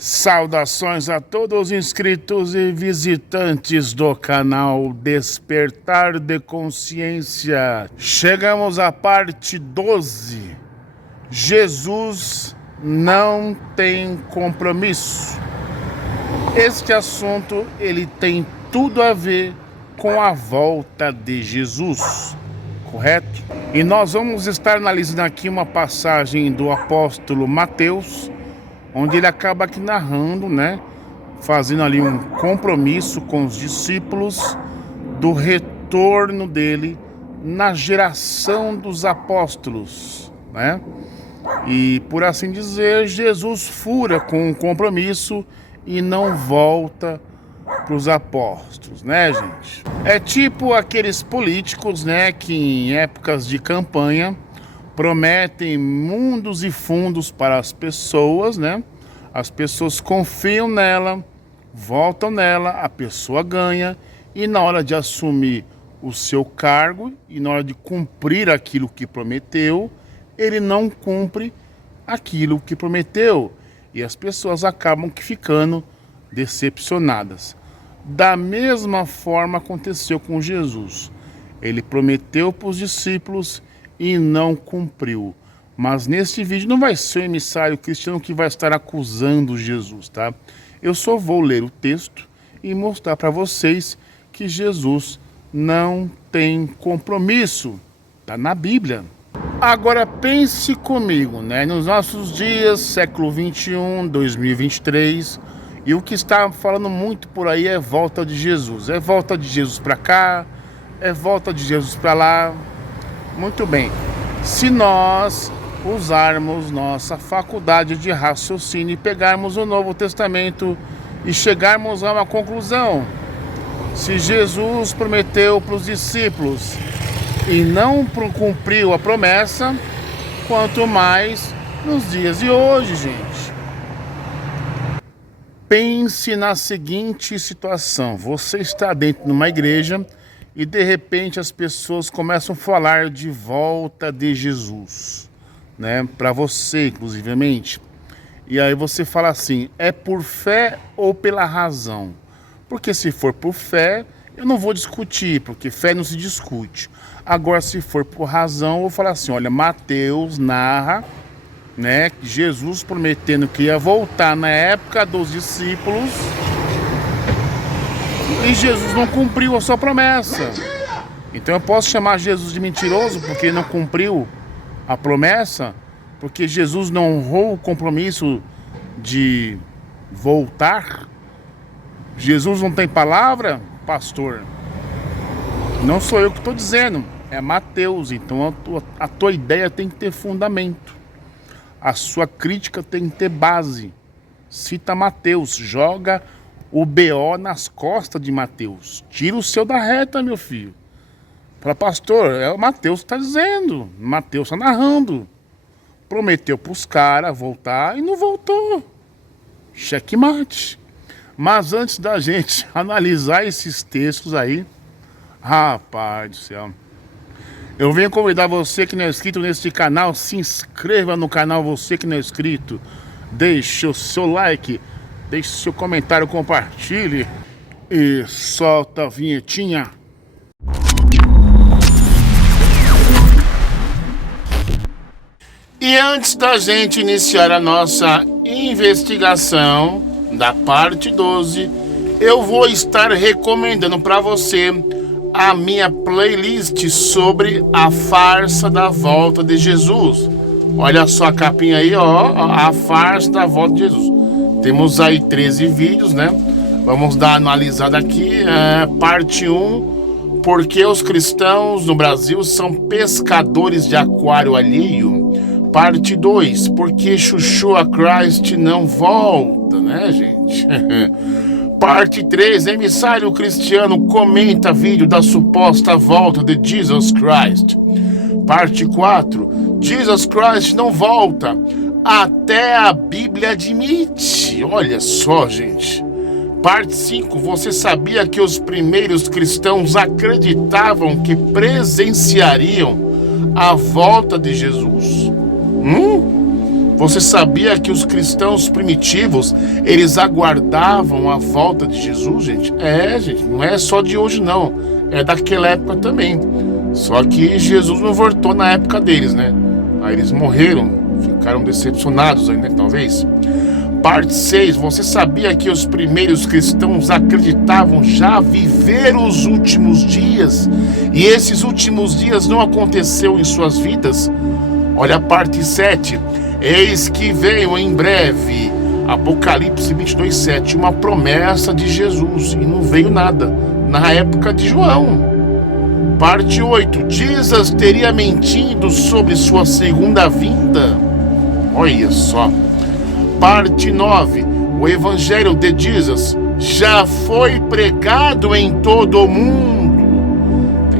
Saudações a todos os inscritos e visitantes do canal Despertar de Consciência. Chegamos à parte 12. Jesus não tem compromisso. Este assunto ele tem tudo a ver com a volta de Jesus, correto? E nós vamos estar analisando aqui uma passagem do apóstolo Mateus, onde ele acaba aqui narrando, fazendo ali um compromisso com os discípulos do retorno dele na geração dos apóstolos, E por assim dizer, Jesus fura com um compromisso e não volta para os apóstolos, gente? É tipo aqueles políticos, que em épocas de campanha prometem mundos e fundos para as pessoas, As pessoas confiam nela, votam nela, a pessoa ganha e na hora de assumir o seu cargo e na hora de cumprir aquilo que prometeu, ele não cumpre aquilo que prometeu e as pessoas acabam ficando decepcionadas. Da mesma forma aconteceu com Jesus. Ele prometeu para os discípulos e não cumpriu. Mas neste vídeo não vai ser o emissário cristiano que vai estar acusando Jesus, tá? Eu só vou ler o texto e mostrar para vocês que Jesus não tem compromisso. Tá na Bíblia. Agora pense comigo, Nos nossos dias, século 21, 2023, e o que está falando muito por aí é volta de Jesus. É volta de Jesus para cá, é volta de Jesus para lá. Muito bem, se nós usarmos nossa faculdade de raciocínio e pegarmos o Novo Testamento e chegarmos a uma conclusão, se Jesus prometeu para os discípulos e não cumpriu a promessa, quanto mais nos dias de hoje, gente. Pense na seguinte situação: você está dentro de uma igreja e de repente as pessoas começam a falar de volta de Jesus, para você, inclusivamente. E aí você fala assim: é por fé ou pela razão? Porque se for por fé, eu não vou discutir, porque fé não se discute. Agora, se for por razão, eu vou falar assim: olha, Mateus narra, Jesus prometendo que ia voltar na época dos discípulos. E Jesus não cumpriu a sua promessa. Então eu posso chamar Jesus de mentiroso porque não cumpriu a promessa? Porque Jesus não honrou o compromisso de voltar? Jesus não tem palavra, pastor? Não sou eu que estou dizendo, é Mateus. Então a tua ideia tem que ter fundamento. A sua crítica tem que ter base. Cita Mateus, joga o BO nas costas de Mateus. Tira o seu da reta, meu filho. Fala, pastor, é o Mateus que está dizendo. Mateus está narrando. Prometeu para os caras voltar e não voltou. Checkmate. Mas antes da gente analisar esses textos aí, rapaz do céu, eu venho convidar você que não é inscrito neste canal, se inscreva no canal, você que não é inscrito. Deixe o seu like. Deixe seu comentário, compartilhe e solta a vinhetinha. E antes da gente iniciar a nossa investigação da parte 12, eu vou estar recomendando para você a minha playlist sobre a farsa da volta de Jesus. Olha só a capinha aí, a farsa da volta de Jesus. Temos aí 13 vídeos, Vamos dar uma analisada aqui. Parte 1, por que os cristãos no Brasil são pescadores de aquário alheio. Parte 2, por que Yeshua Christ não volta, gente? Parte 3, emissário cristiano comenta vídeo da suposta volta de Jesus Christ. Parte 4, Jesus Christ não volta. Até a Bíblia admite. Olha só, gente. Parte 5. Você sabia que os primeiros cristãos acreditavam que presenciariam a volta de Jesus? Você sabia que os cristãos primitivos, eles aguardavam a volta de Jesus, gente? Gente, não é só de hoje não, é daquela época também. Só que Jesus não voltou na época deles, né? Aí eles morreram, ficaram decepcionados aí, né, talvez. Parte 6. Você sabia que os primeiros cristãos acreditavam já viver os últimos dias? E esses últimos dias não aconteceu em suas vidas? Olha a parte 7. Eis que veio em breve, Apocalipse 22:7, uma promessa de Jesus, e não veio nada na época de João. Parte 8. Jesus teria mentido sobre sua segunda vinda. Olha só. Parte 9. O Evangelho de Jesus já foi pregado em todo o mundo.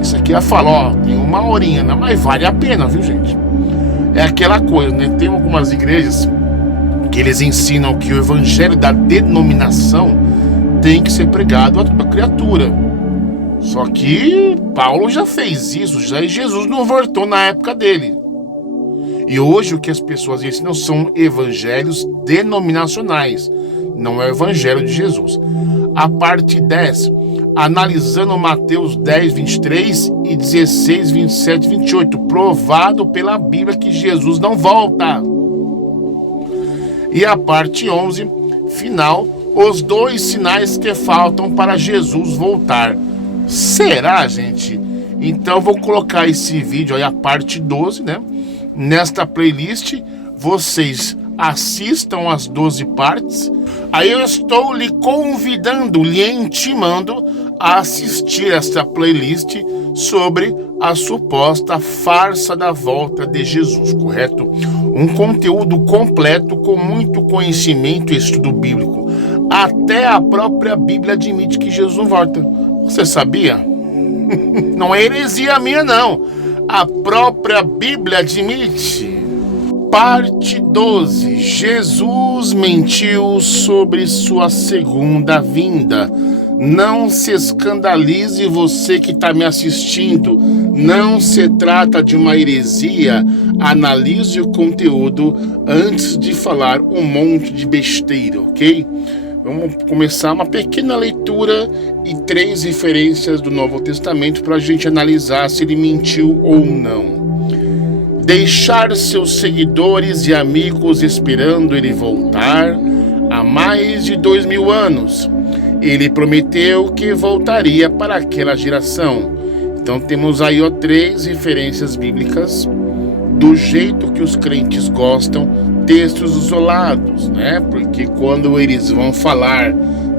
Isso aqui é falar, tem uma horinha, né? Mas vale a pena, viu, gente? É aquela coisa, né? Tem algumas igrejas que eles ensinam que o Evangelho da denominação tem que ser pregado a toda criatura. Só que Paulo já fez isso, já, e Jesus não voltou na época dele. E hoje o que as pessoas ensinam são evangelhos denominacionais, não é o evangelho de Jesus. A parte 10, analisando Mateus 10, 23 e 16, 27, 28, provado pela Bíblia que Jesus não volta. E a parte 11, final, os 2 sinais que faltam para Jesus voltar. Será, gente? Então vou colocar esse vídeo aí, a parte 12, né? Nesta playlist, vocês assistam as 12 partes. Aí eu estou lhe convidando, lhe intimando a assistir esta playlist sobre a suposta farsa da volta de Jesus, correto? Um conteúdo completo com muito conhecimento e estudo bíblico. Até a própria Bíblia admite que Jesus não volta. Você sabia? Não é heresia minha, não. A própria Bíblia admite. Parte 12. Jesus mentiu sobre sua segunda vinda. Não se escandalize você que está me assistindo. Não se trata de uma heresia. Analise o conteúdo antes de falar um monte de besteira, ok? Vamos começar uma pequena leitura e 3 referências do Novo Testamento para a gente analisar se ele mentiu ou não. Deixar seus seguidores e amigos esperando ele voltar há mais de 2000 anos. Ele prometeu que voltaria para aquela geração. Então temos aí 3 referências bíblicas do jeito que os crentes gostam, textos isolados, né? Porque quando eles vão falar,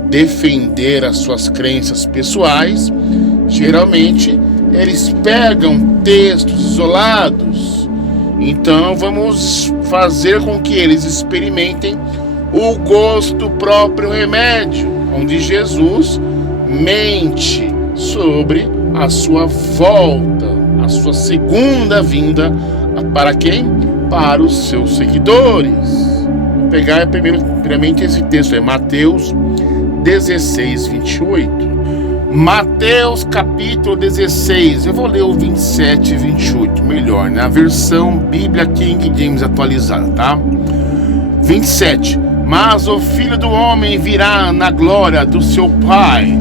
defender as suas crenças pessoais, geralmente eles pegam textos isolados. Então vamos fazer com que eles experimentem o gosto próprio remédio, onde Jesus mente sobre a sua volta, a sua segunda vinda. Para quem? Para os seus seguidores. Vou pegar primeiramente esse texto, é Mateus 16, 28. Mateus capítulo 16, eu vou ler o 27 e 28, melhor, né? A versão Bíblia King James atualizada, tá? 27. Mas o Filho do Homem virá na glória do seu Pai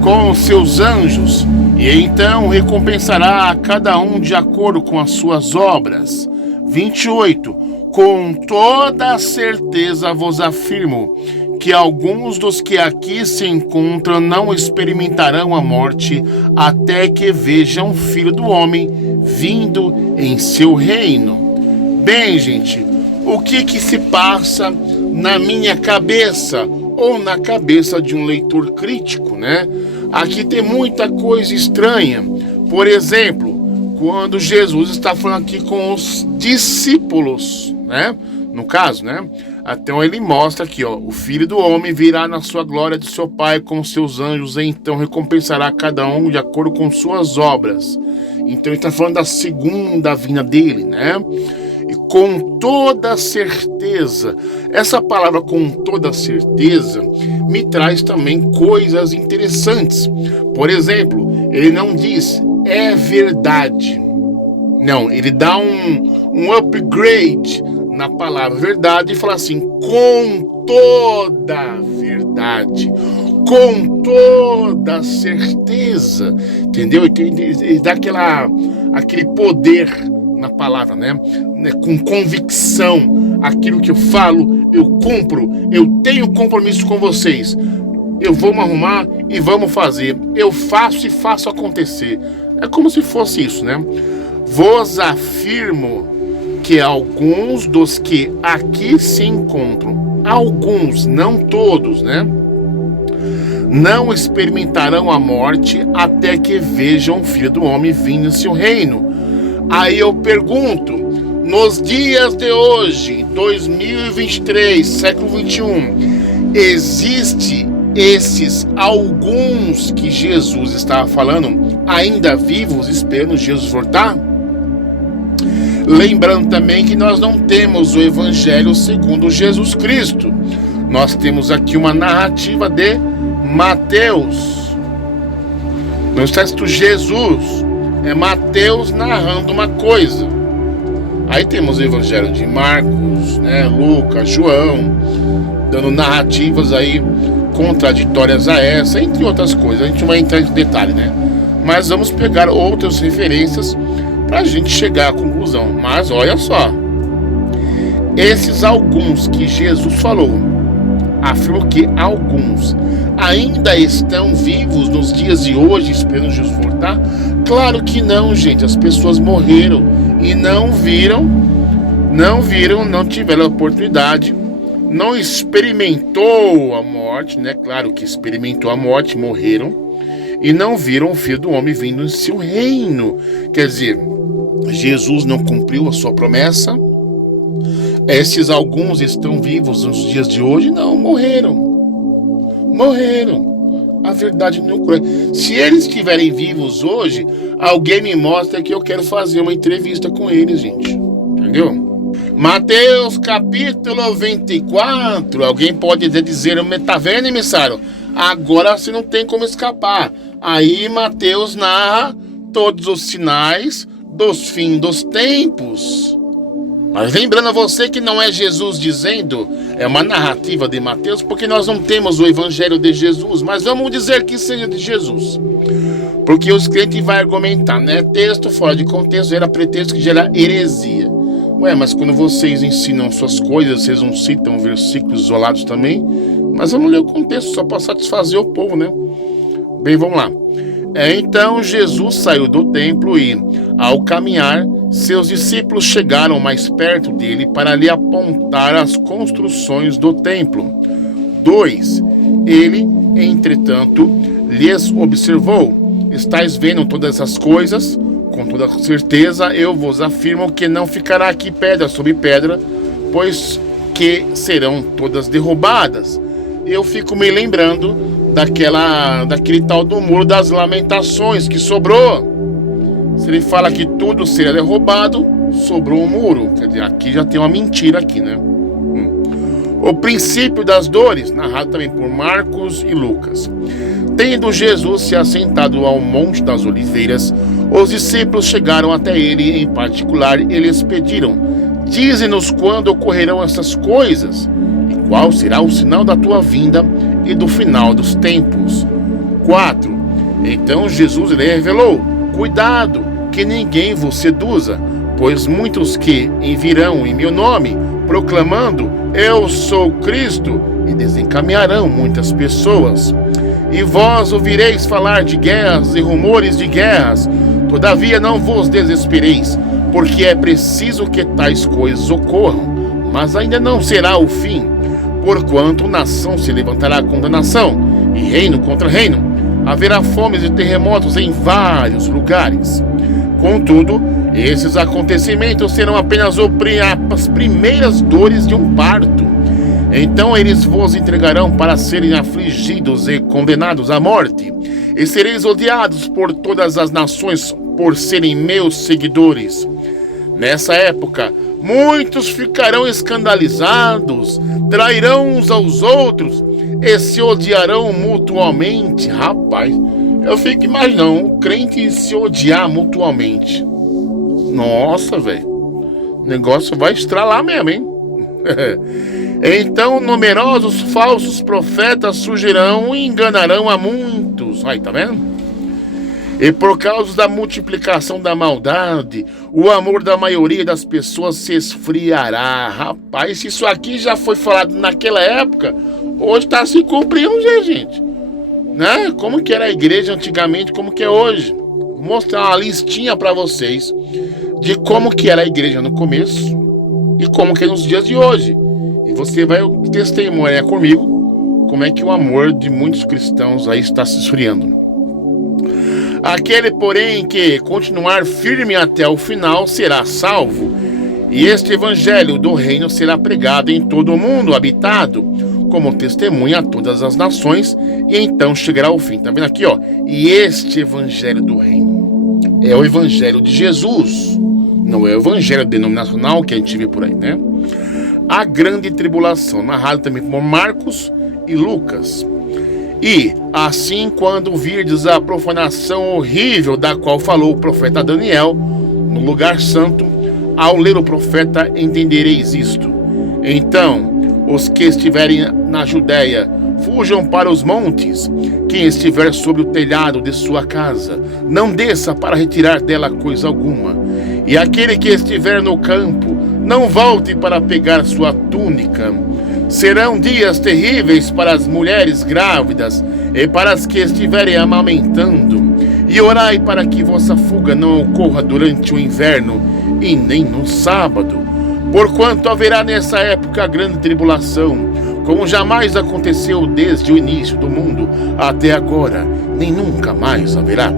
com os seus anjos, e então recompensará a cada um de acordo com as suas obras. 28. Com toda certeza vos afirmo que alguns dos que aqui se encontram não experimentarão a morte até que vejam o Filho do Homem vindo em seu reino. Bem, gente, o que se passa na minha cabeça ou na cabeça de um leitor crítico, né? Aqui tem muita coisa estranha. Por exemplo, quando Jesus está falando aqui com os discípulos, né? No caso, né? Então ele mostra aqui, ó, o Filho do Homem virá na sua glória de seu Pai com seus anjos, e então recompensará cada um de acordo com suas obras. Então ele está falando da segunda vinda dele, né? E com toda certeza, essa palavra com toda certeza me traz também coisas interessantes. Por exemplo, ele não diz é verdade. Não, ele dá um upgrade na palavra verdade e falar assim, com toda a verdade, com toda a certeza, entendeu? E dá aquele poder na palavra, né? Com convicção, aquilo que eu falo, eu cumpro, eu tenho compromisso com vocês, eu vou me arrumar e vamos fazer, eu faço e faço acontecer. É como se fosse isso, né? Vos afirmo que alguns dos que aqui se encontram, alguns, não todos, né? Não experimentarão a morte até que vejam o Filho do Homem vindo em seu reino. Aí eu pergunto, nos dias de hoje, 2023, século 21, existe esses alguns que Jesus estava falando, ainda vivos, esperando Jesus voltar? Lembrando também que nós não temos o Evangelho segundo Jesus Cristo. Nós temos aqui uma narrativa de Mateus. Não está escrito Jesus, é Mateus narrando uma coisa. Aí temos o Evangelho de Marcos, né, Lucas, João, dando narrativas aí contraditórias a essa, entre outras coisas. A gente não vai entrar em detalhe, né? Mas vamos pegar outras referências para a gente chegar à conclusão. Mas olha só, esses alguns que Jesus falou, afirmou que alguns ainda estão vivos nos dias de hoje esperando Jesus voltar? Claro que não, gente. As pessoas morreram e não tiveram a oportunidade, não experimentou a morte, né? Claro que experimentou a morte, morreram e não viram o Filho do Homem vindo em seu reino. Quer dizer, Jesus não cumpriu a sua promessa. Esses alguns estão vivos nos dias de hoje? Não, morreram. A verdade não cura. Se eles estiverem vivos hoje, alguém me mostra que eu quero fazer uma entrevista com eles, gente. Entendeu? Mateus capítulo 24. Alguém pode dizer, tá vendo, emissário? Agora você não tem como escapar. Aí Mateus narra todos os sinais dos fins dos tempos. Mas lembrando a você que não é Jesus dizendo, é uma narrativa de Mateus, porque nós não temos o Evangelho de Jesus, mas vamos dizer que seja de Jesus. Porque os crentes vão argumentar, né? Texto fora de contexto gera pretexto que gera heresia. Ué, mas quando vocês ensinam suas coisas, vocês não citam versículos isolados também? Mas vamos ler o contexto, só para satisfazer o povo, né? Bem, vamos lá. Então Jesus saiu do templo e, ao caminhar, seus discípulos chegaram mais perto dele para lhe apontar as construções do templo. 2. Ele, entretanto, lhes observou: estáis vendo todas essas coisas? Com toda certeza eu vos afirmo que não ficará aqui pedra sobre pedra, pois que serão todas derrubadas. Eu fico me lembrando daquele tal do Muro das Lamentações que sobrou. Se ele fala que tudo será derrubado, sobrou um muro. Quer dizer, aqui já tem uma mentira aqui, né? O princípio das dores, narrado também por Marcos e Lucas. Tendo Jesus se assentado ao Monte das Oliveiras, os discípulos chegaram até ele em particular e lhes pediram: dize-nos quando ocorrerão essas coisas, e qual será o sinal da tua vinda e do final dos tempos. 4. Então Jesus lhe revelou: cuidado, que ninguém vos seduza, pois muitos que virão em meu nome, proclamando, eu sou Cristo, e desencaminharão muitas pessoas. E vós ouvireis falar de guerras e rumores de guerras, todavia não vos desespereis, porque é preciso que tais coisas ocorram, mas ainda não será o fim, porquanto nação se levantará contra nação, e reino contra reino. Haverá fomes e terremotos em vários lugares. Contudo, esses acontecimentos serão apenas as primeiras dores de um parto. Então eles vos entregarão para serem afligidos e condenados à morte, e sereis odiados por todas as nações por serem meus seguidores. Nessa época, muitos ficarão escandalizados, trairão uns aos outros e se odiarão mutuamente. Rapaz, eu fico imaginando o crente se odiar mutuamente. Nossa, velho, o negócio vai estralar mesmo, hein? Então numerosos falsos profetas surgirão e enganarão a muitos. Aí, tá vendo? E por causa da multiplicação da maldade, o amor da maioria das pessoas se esfriará. Rapaz, se isso aqui já foi falado naquela época, hoje está se cumprindo, gente. Né? Como que era a igreja antigamente, como que é hoje. Vou mostrar uma listinha para vocês de como que era a igreja no começo e como que é nos dias de hoje. E você vai testemunhar comigo como é que o amor de muitos cristãos aí está se esfriando. Aquele, porém, que continuar firme até o final será salvo. E este evangelho do reino será pregado em todo o mundo habitado, como testemunha a todas as nações, e então chegará ao fim. Tá vendo aqui, ó? E este evangelho do reino é o evangelho de Jesus, não é o evangelho denominacional que a gente vê por aí, né? A grande tribulação, narrado também por Marcos e Lucas. E, assim, quando virdes a profanação horrível da qual falou o profeta Daniel, no lugar santo, ao ler o profeta entendereis isto. Então, os que estiverem na Judéia, fujam para os montes. Quem estiver sobre o telhado de sua casa, não desça para retirar dela coisa alguma. E aquele que estiver no campo, não volte para pegar sua túnica. Serão dias terríveis para as mulheres grávidas e para as que estiverem amamentando. E orai para que vossa fuga não ocorra durante o inverno e nem no sábado. Porquanto haverá nessa época grande tribulação, como jamais aconteceu desde o início do mundo até agora, nem nunca mais haverá.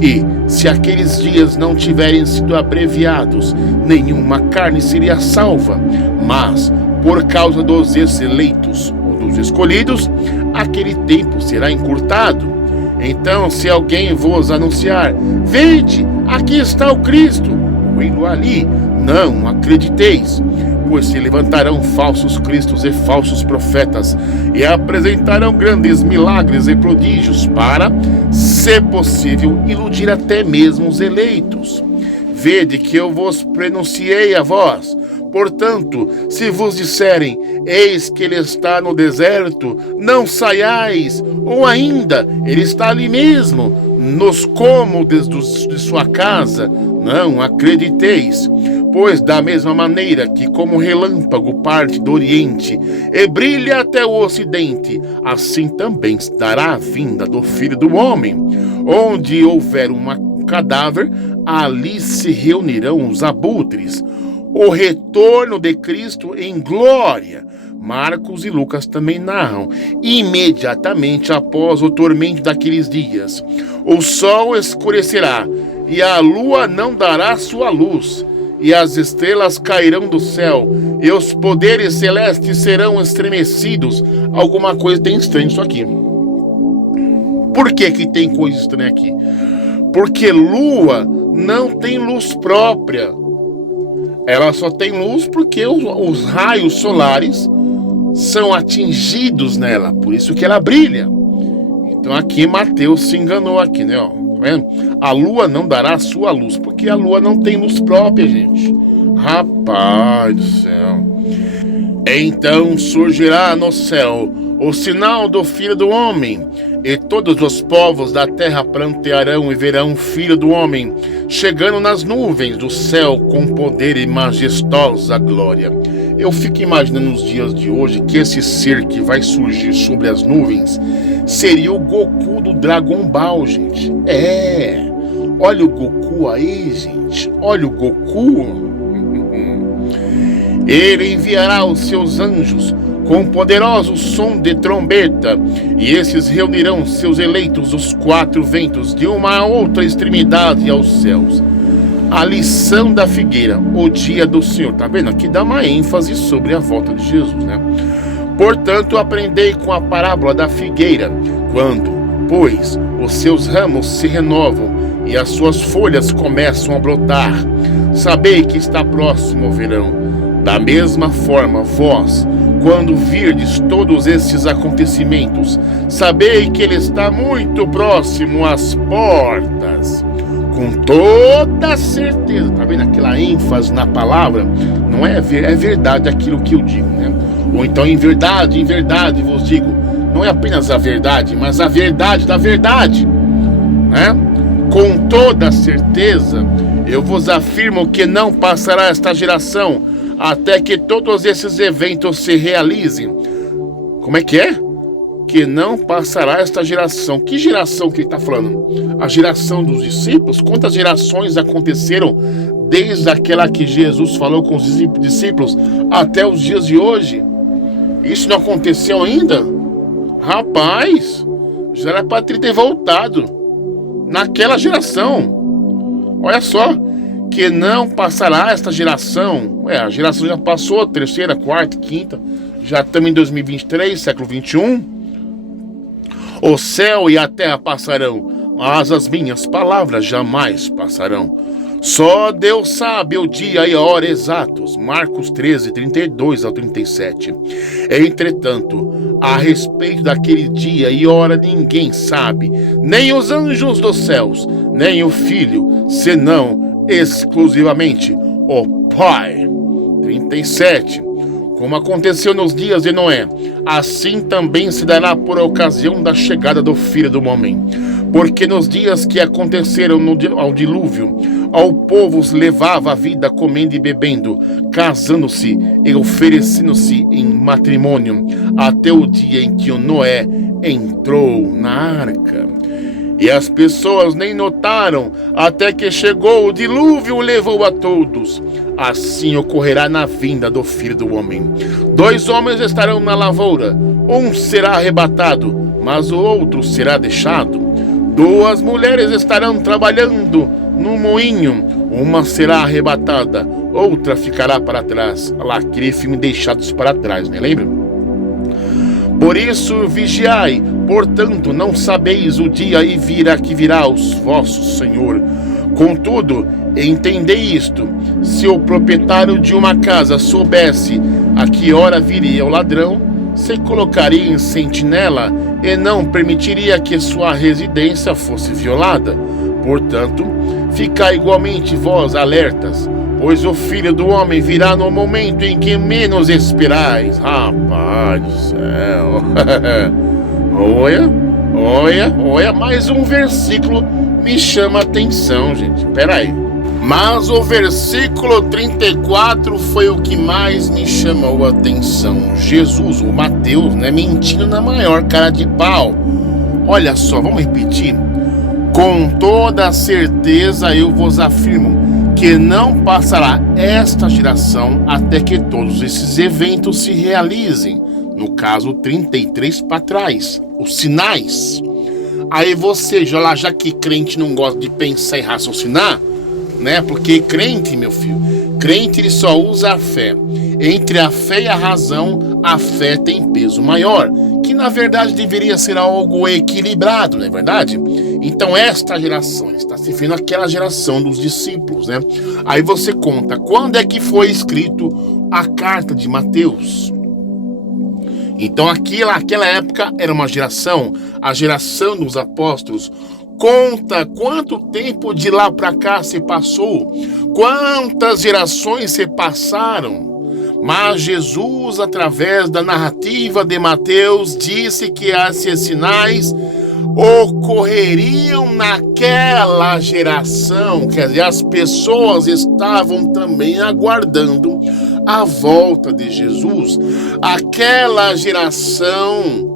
E, se aqueles dias não tiverem sido abreviados, nenhuma carne seria salva, mas, por causa dos eleitos ou dos escolhidos, aquele tempo será encurtado. Então, se alguém vos anunciar, vede, aqui está o Cristo, ou ele ali, não acrediteis, pois se levantarão falsos cristos e falsos profetas, e apresentarão grandes milagres e prodígios para, se possível, iludir até mesmo os eleitos. Vede que eu vos prenunciei a vós. Portanto, se vos disserem, eis que ele está no deserto, não saiais, ou ainda, ele está ali mesmo, nos cômodos de sua casa, não acrediteis. Pois da mesma maneira que como relâmpago parte do oriente e brilha até o ocidente, assim também dará a vinda do Filho do Homem. Onde houver um cadáver, ali se reunirão os abutres. O retorno de Cristo em glória. Marcos e Lucas também narram. Imediatamente após o tormento daqueles dias, o sol escurecerá e a lua não dará sua luz, e as estrelas cairão do céu, e os poderes celestes serão estremecidos. Alguma coisa tem estranho isso aqui. Por que que tem coisa estranha aqui? Porque lua não tem luz própria. Ela só tem luz porque os raios solares são atingidos nela, por isso que ela brilha. Então aqui Mateus se enganou aqui, né? Ó, tá vendo? A lua não dará a sua luz, porque a lua não tem luz própria, gente. Rapaz do céu. Então surgirá no céu o sinal do Filho do Homem, e todos os povos da terra prantearão e verão o Filho do Homem chegando nas nuvens do céu com poder e majestosa glória. Eu fico imaginando nos dias de hoje que esse ser que vai surgir sobre as nuvens seria o Goku do Dragon Ball, gente. Olha o Goku aí, gente. Olha o Goku. Ele enviará os seus anjos com poderoso som de trombeta, e esses reunirão seus eleitos dos quatro ventos, de uma a outra extremidade aos céus. A lição da figueira, o dia do Senhor. Tá vendo? Aqui dá uma ênfase sobre a volta de Jesus, né? Portanto, aprendei com a parábola da figueira. Quando, pois, os seus ramos se renovam e as suas folhas começam a brotar, sabei que está próximo o verão. Da mesma forma, vós, quando virdes todos estes acontecimentos, sabei que ele está muito próximo às portas. Com toda certeza, tá vendo aquela ênfase na palavra? não é verdade aquilo que eu digo, né? Ou então em verdade vos digo, não é apenas a verdade, mas a verdade da verdade, né? Com toda certeza, eu vos afirmo que não passará esta geração até que todos esses eventos se realizem. Como é que é? Que não passará esta geração. Que geração que ele está falando? A geração dos discípulos? Quantas gerações aconteceram desde aquela que Jesus falou com os discípulos até os dias de hoje? Isso não aconteceu ainda? Rapaz, já era para ter voltado naquela geração. Olha só, que não passará esta geração. A geração já passou, terceira, quarta, quinta. Já estamos em 2023, século 21. O céu e a terra passarão, mas as minhas palavras jamais passarão. Só Deus sabe o dia e a hora exatos. Marcos 13, 32 ao 37. Entretanto, a respeito daquele dia e hora ninguém sabe, nem os anjos dos céus, nem o Filho, senão exclusivamente o Pai. 37. Como aconteceu nos dias de Noé, assim também se dará por ocasião da chegada do Filho do Homem. Porque nos dias que aconteceram ao dilúvio, ao povo os levava a vida comendo e bebendo, casando-se e oferecendo-se em matrimônio, até o dia em que o Noé entrou na arca. E as pessoas nem notaram, até que chegou o dilúvio e levou a todos. Assim ocorrerá na vinda do Filho do Homem. 2 homens estarão na lavoura, um será arrebatado, mas o outro será deixado. 2 mulheres estarão trabalhando no moinho, uma será arrebatada, outra ficará para trás. Lá, aquele filme Deixados para Trás, né? Lembra? Por isso vigiai, portanto não sabeis o dia e virá que virá o vosso Senhor. Contudo, entendei isto: se o proprietário de uma casa soubesse a que hora viria o ladrão, se colocaria em sentinela e não permitiria que sua residência fosse violada. Portanto, ficai igualmente vós alertas, pois o Filho do Homem virá no momento em que menos esperais. Rapaz do céu. Olha, mais um versículo me chama a atenção, gente. Pera aí. Mas o versículo 34 foi o que mais me chamou a atenção. Jesus, o Mateus, né, mentindo na maior cara de pau. Olha só, vamos repetir. Com toda certeza eu vos afirmo que não passará esta geração até que todos esses eventos se realizem. No caso, 33 para trás. Os sinais. Aí você, já que crente não gosta de pensar e raciocinar, né? Porque crente, meu filho, crente ele só usa a fé. Entre a fé e a razão, a fé tem peso maior, que na verdade deveria ser algo equilibrado, não é verdade? Então esta geração está se referindo àquela geração dos discípulos, né? Aí você conta, quando é que foi escrito a carta de Mateus? Então aquela época era uma geração, a geração dos apóstolos. Conta quanto tempo de lá para cá se passou, quantas gerações se passaram. Mas Jesus, através da narrativa de Mateus, disse que esses sinais ocorreriam naquela geração. Quer dizer, as pessoas estavam também aguardando a volta de Jesus. Aquela geração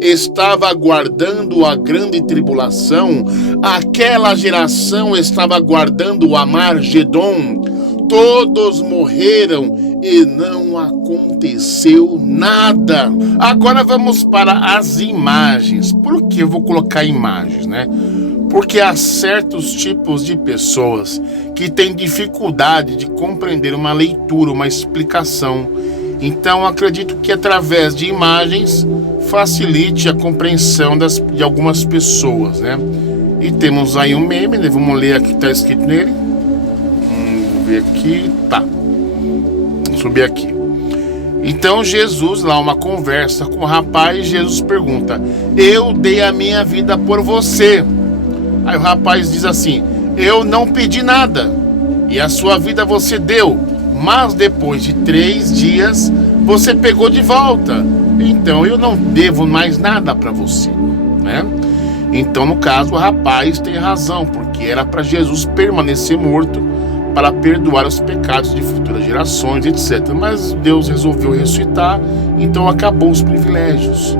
estava aguardando a grande tribulação, aquela geração estava aguardando o Armagedon. Todos morreram e não aconteceu nada. Agora vamos para as imagens. Por que eu vou colocar imagens, né? Porque há certos tipos de pessoas que têm dificuldade de compreender uma leitura, uma explicação. Então, acredito que através de imagens facilite a compreensão de algumas pessoas, né? E temos aí um meme, né? Vamos ler aqui o que está escrito nele. Vamos ver aqui. Tá. Vou subir aqui. Então, Jesus, lá uma conversa com o rapaz, Jesus pergunta: eu dei a minha vida por você. Aí o rapaz diz assim: eu não pedi nada, e a sua vida você deu. mas depois de 3 dias você pegou de volta. Então eu não devo mais nada para você, né? Então, no caso, o rapaz tem razão, porque era para Jesus permanecer morto para perdoar os pecados de futuras gerações, etc. Mas Deus resolveu ressuscitar, então acabou os privilégios.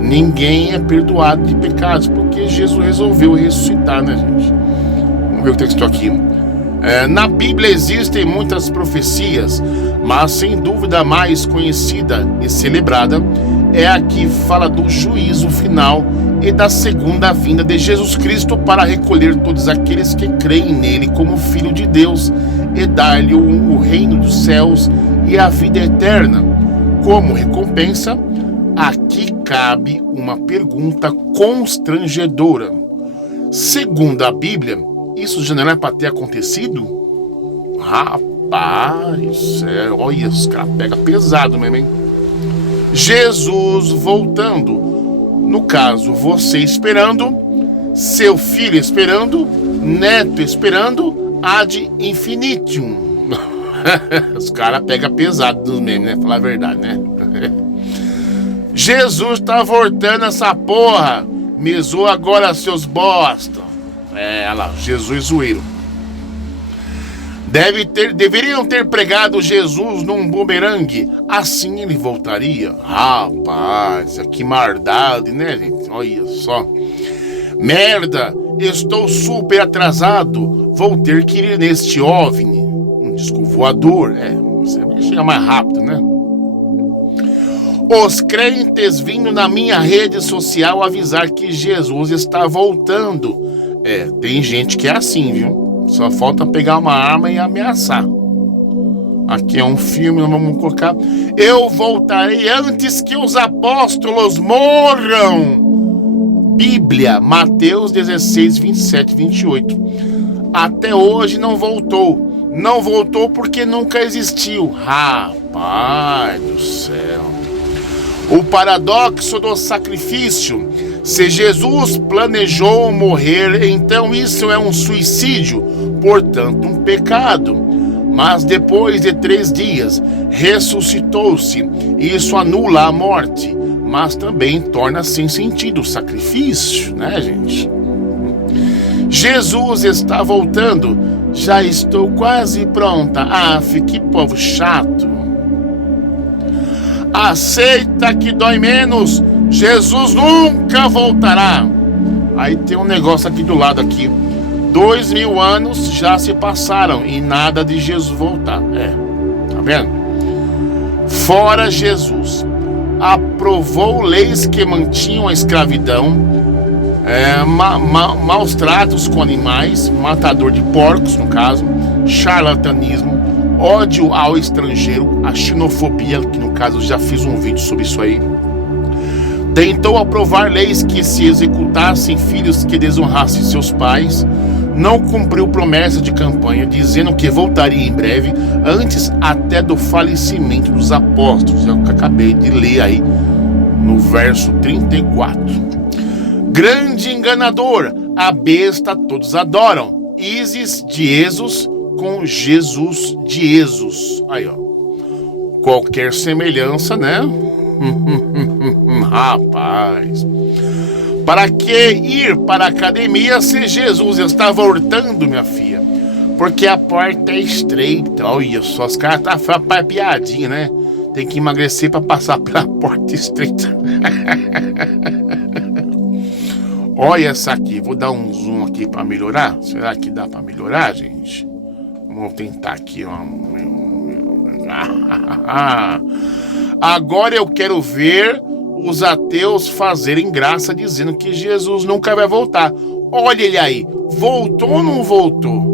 Ninguém é perdoado de pecados, porque Jesus resolveu ressuscitar, né, gente? Vamos ver o texto aqui. Na Bíblia existem muitas profecias, mas sem dúvida a mais conhecida e celebrada é a que fala do juízo final e da segunda vinda de Jesus Cristo para recolher todos aqueles que creem nele como Filho de Deus e dar-lhe o reino dos céus e a vida eterna. Como recompensa, aqui cabe uma pergunta constrangedora. Segundo a Bíblia, isso já não é para ter acontecido? Rapaz, olha, os caras pegam pesado mesmo, hein? Jesus voltando. No caso, você esperando, seu filho esperando, neto esperando, ad infinitum. Os caras pegam pesado dos memes, né? Falar a verdade, né? Jesus tá voltando essa porra. Me zoa agora, seus bosta. Olha lá, Jesus zoeiro. Deveriam ter pregado Jesus num bumerangue. Assim ele voltaria. Rapaz, que maldade, né, gente? Olha só. Merda, estou super atrasado. Vou ter que ir neste OVNI. Um disco voador. Você vai chegar mais rápido, né? Os crentes vindo na minha rede social avisar que Jesus está voltando. Tem gente que é assim, viu? Só falta pegar uma arma e ameaçar. Aqui é um filme, vamos colocar. Eu voltarei antes que os apóstolos morram. Bíblia, Mateus 16, 27, 28. Até hoje não voltou. Não voltou porque nunca existiu. Rapaz do céu. O paradoxo do sacrifício. Se Jesus planejou morrer, então isso é um suicídio, portanto um pecado. Mas depois de 3 dias, ressuscitou-se. Isso anula a morte, mas também torna sem sentido o sacrifício, né, gente? Jesus está voltando. Já estou quase pronta. Que povo chato. Aceita que dói menos. Jesus nunca voltará. Aí tem um negócio aqui do lado aqui. 2000 anos já se passaram e nada de Jesus voltar. Tá vendo? Fora Jesus. Aprovou leis que mantinham a escravidão, maus tratos com animais, matador de porcos no caso, charlatanismo, ódio ao estrangeiro, a xenofobia, que no caso eu já fiz um vídeo sobre isso aí. Tentou aprovar leis que se executassem filhos que desonrassem seus pais. Não cumpriu promessa de campanha, dizendo que voltaria em breve, antes até do falecimento dos apóstolos. É o que acabei de ler aí, no verso 34. Grande enganador, a besta todos adoram. Ísis de Esos com Jesus de Esos. Aí, ó. Qualquer semelhança, né? Rapaz, para que ir para a academia se Jesus está voltando, minha filha? Porque a porta é estreita. Olha só, os caras tá piadinha, né? Tem que emagrecer para passar pela porta estreita. Olha essa aqui, vou dar um zoom aqui para melhorar. Será que dá para melhorar, gente? Vamos tentar aqui, ó. Agora eu quero ver os ateus fazerem graça dizendo que Jesus nunca vai voltar. Olha ele aí, voltou ou não voltou?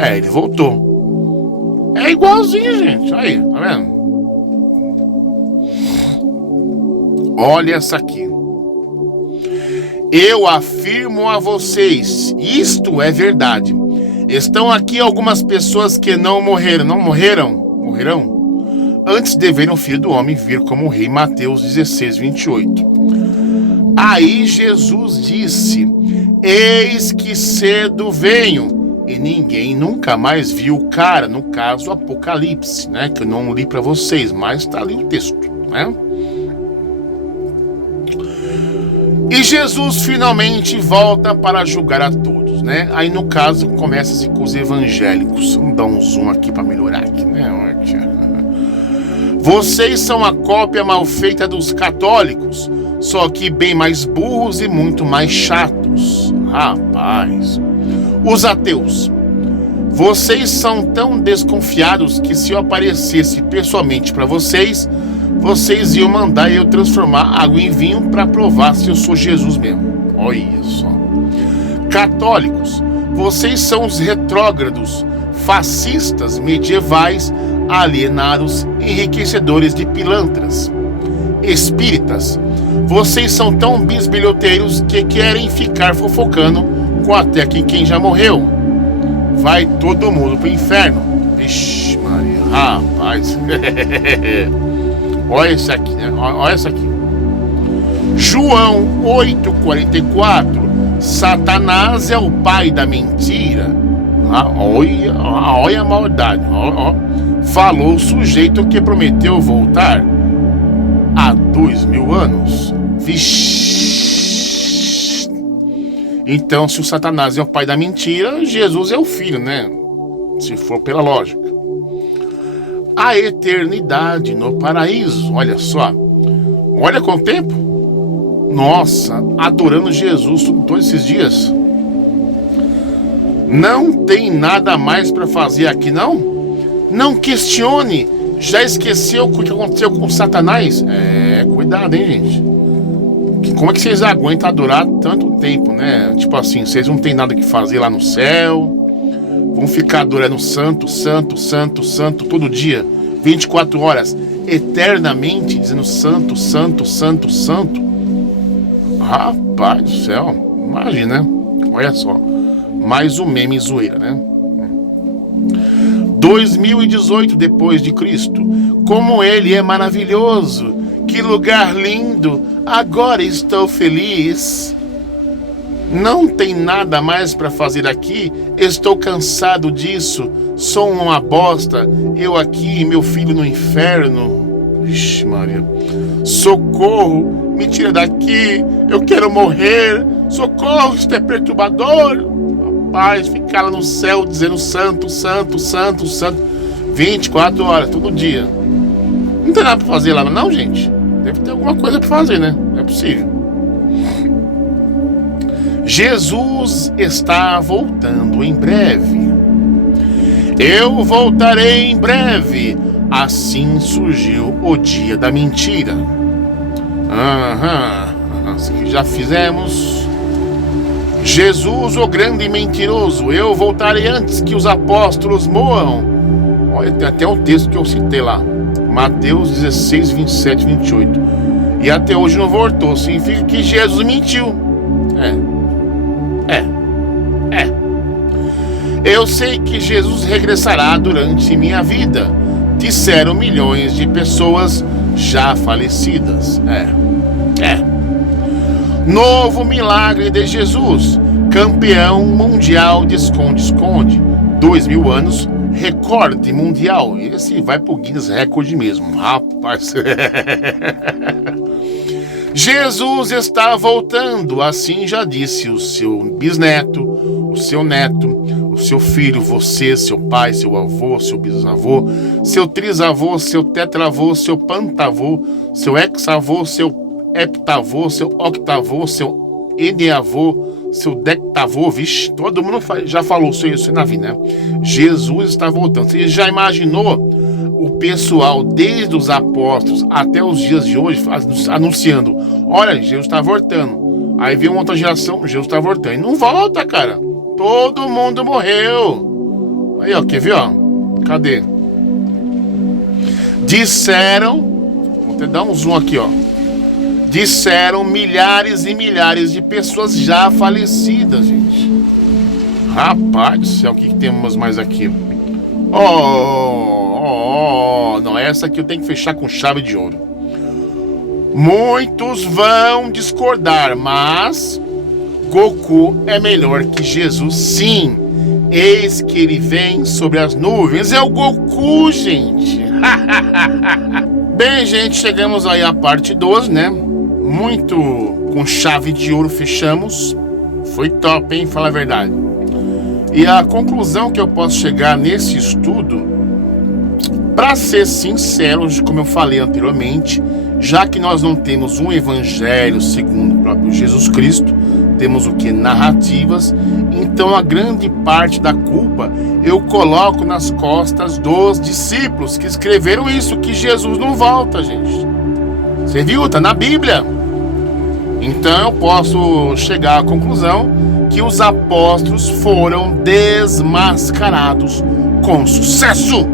Ele voltou. É igualzinho, gente. Aí, tá vendo? Olha essa aqui. Eu afirmo a vocês, isto é verdade. Estão aqui algumas pessoas que não morreram. Não morreram? Morrerão? Antes de ver o Filho do Homem vir como rei. Mateus 16, 28. Aí Jesus disse: eis que cedo venho, e ninguém nunca mais viu o cara, no caso Apocalipse, né? Que eu não li para vocês, mas está ali o texto, né? E Jesus finalmente volta para julgar a todos, né? Aí no caso começa-se com os evangélicos. Vamos dar um zoom aqui para melhorar aqui, né? Vocês são a cópia mal feita dos católicos, só que bem mais burros e muito mais chatos. Rapaz. Os ateus. Vocês são tão desconfiados que se eu aparecesse pessoalmente para vocês, vocês iam mandar eu transformar água em vinho para provar se eu sou Jesus mesmo. Olha só. Católicos. Vocês são os retrógrados, fascistas, medievais, alienados, enriquecedores de pilantras. Espíritas. Vocês são tão bisbilhoteiros que querem ficar fofocando com até quem já morreu. Vai todo mundo pro inferno. Vixe, Maria, rapaz. Olha esse aqui, né? Olha essa aqui. João 8,44. Satanás é o pai da mentira. Olha a maldade. Falou o sujeito que prometeu voltar há 2000 anos. Vixe. Então, se o Satanás é o pai da mentira, Jesus é o filho, né? Se for pela lógica. A eternidade no paraíso. Olha só. Olha quanto tempo. Nossa, adorando Jesus todos esses dias. Não tem nada mais para fazer aqui, não? Não questione. Já esqueceu o que aconteceu com o Satanás? Cuidado, hein, gente? Como é que vocês aguentam adorar tanto tempo, né? Tipo assim, vocês não tem nada que fazer lá no céu. Vão ficar adorando santo, santo, santo, santo todo dia, 24 horas, eternamente, dizendo santo, santo, santo, santo. Rapaz do céu, imagina, né? Olha só, mais um meme zoeira, né? 2018 depois de Cristo, como ele é maravilhoso, que lugar lindo, agora estou feliz. Não tem nada mais para fazer aqui, estou cansado disso, sou uma bosta, eu aqui, meu filho no inferno. Vixe Maria, socorro, me tira daqui, eu quero morrer, socorro, isso é perturbador. Rapaz, ficar lá no céu dizendo santo, santo, santo, santo, 24 horas, todo dia. Não tem nada para fazer lá não, gente? Deve ter alguma coisa para fazer, né? Não é possível. Jesus está voltando em breve. Eu voltarei em breve. Assim surgiu o dia da mentira. Isso aqui já fizemos. Jesus, o grande mentiroso. Eu voltarei antes que os apóstolos morram. Olha, tem até um texto que eu citei lá. Mateus 16, 27, 28. E até hoje não voltou. Significa que Jesus mentiu. Eu sei que Jesus regressará durante minha vida. Disseram milhões de pessoas já falecidas. Novo milagre de Jesus. Campeão mundial de esconde-esconde. 2000 anos, recorde mundial. Esse vai pro Guinness Record mesmo. Rapaz. Jesus está voltando, assim já disse o seu bisneto, o seu neto, o seu filho, você, seu pai, seu avô, seu bisavô, seu trisavô, seu tetravô, seu pantavô, seu hexavô, seu heptavô, seu octavô, seu eneavô, seu dectavô. Vixe, todo mundo já falou isso na vida, né? Jesus está voltando. Você já imaginou o pessoal, desde os apóstolos até os dias de hoje, anunciando: olha, Jesus está voltando. Aí vem uma outra geração: Jesus está voltando. E não volta, cara. Todo mundo morreu. Aí, ó, quer ver, ó? Cadê? Disseram, vou até dar um zoom aqui, ó. Disseram milhares e milhares de pessoas já falecidas, gente. Rapaz do céu, o que temos mais aqui? Não, essa aqui eu tenho que fechar com chave de ouro. Muitos vão discordar, mas Goku é melhor que Jesus, sim. Eis que ele vem sobre as nuvens. É o Goku, gente. Bem, gente, chegamos aí à parte 12, né? Muito com chave de ouro fechamos. Foi top, hein? Fala a verdade. E a conclusão que eu posso chegar nesse estudo, para ser sincero, como eu falei anteriormente, já que nós não temos um evangelho segundo o próprio Jesus Cristo, temos o que? Narrativas. Então a grande parte da culpa eu coloco nas costas dos discípulos que escreveram isso, que Jesus não volta, gente. Você viu? Tá na Bíblia. Então eu posso chegar à conclusão que os apóstolos foram desmascarados com sucesso.